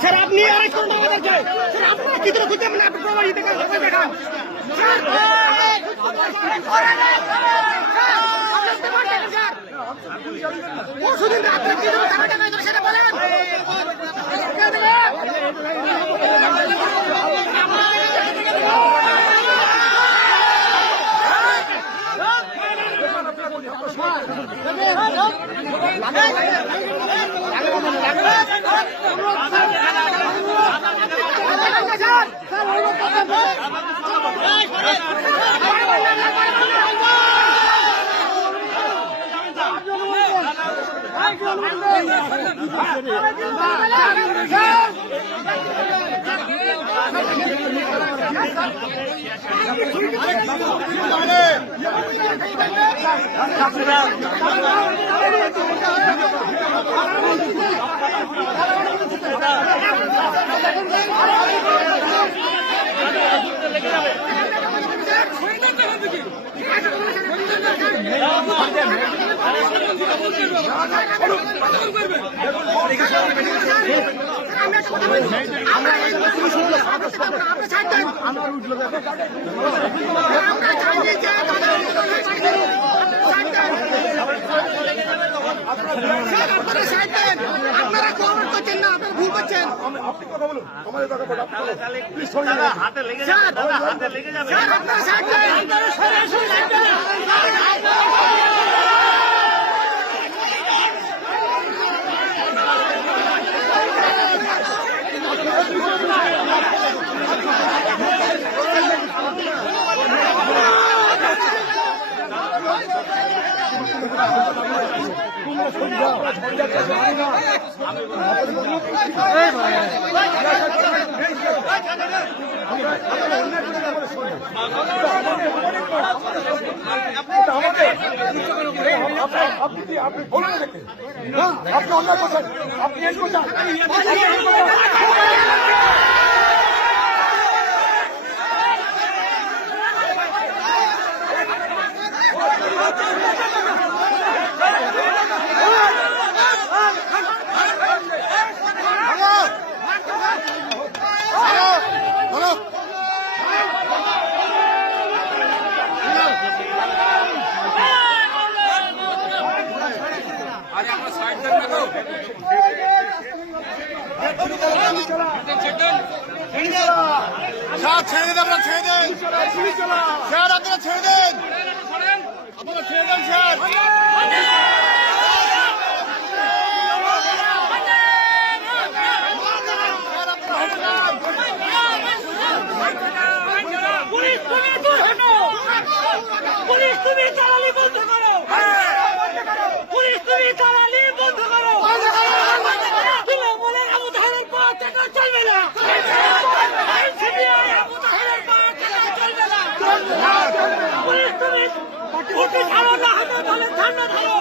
Sir আপনি arrest করুন আমাদেরকে। স্যার আপনারা কি করে খুঁজছেন না? আপনি প্রমাণ দেখান, দেখান। পরশুদিন রাত্রে কি করে টাকা টাকা সেটা বলেন। আপনারা কভার করছেন না, আপনারা ভুল করছেন। আপনি কথা বলুন, আমাদের কথা বলুন, প্লিজ হাতে লেগে যাবে, হাতে লেগে যাবে। আপনারা সাইড দেন, আপনারা সরাসরি সাইড দেন। আপনি বলুন দেখে না, আপনি অন্য করছেন, আপনি এর করছেন। ছেড়ে দিন, আপনারা ছেড়ে দেন, স্যার আপনারা ছেড়ে দেন, আপনারা ছেড়ে দেন স্যার। পুলিশ তুমি চালালি বন্ধ করো, পুলিশ তুমি চালালি বন্ধ করো। তৃণমূলের আবু তাহেরের পা থেকে চলবে না, সিবিআই আবু তাহেরের পা থেকে চলবে না। পুলিশ তুমি উঠে ছাড়ো না, হাতে ধরে ঠান্ডা ধরো।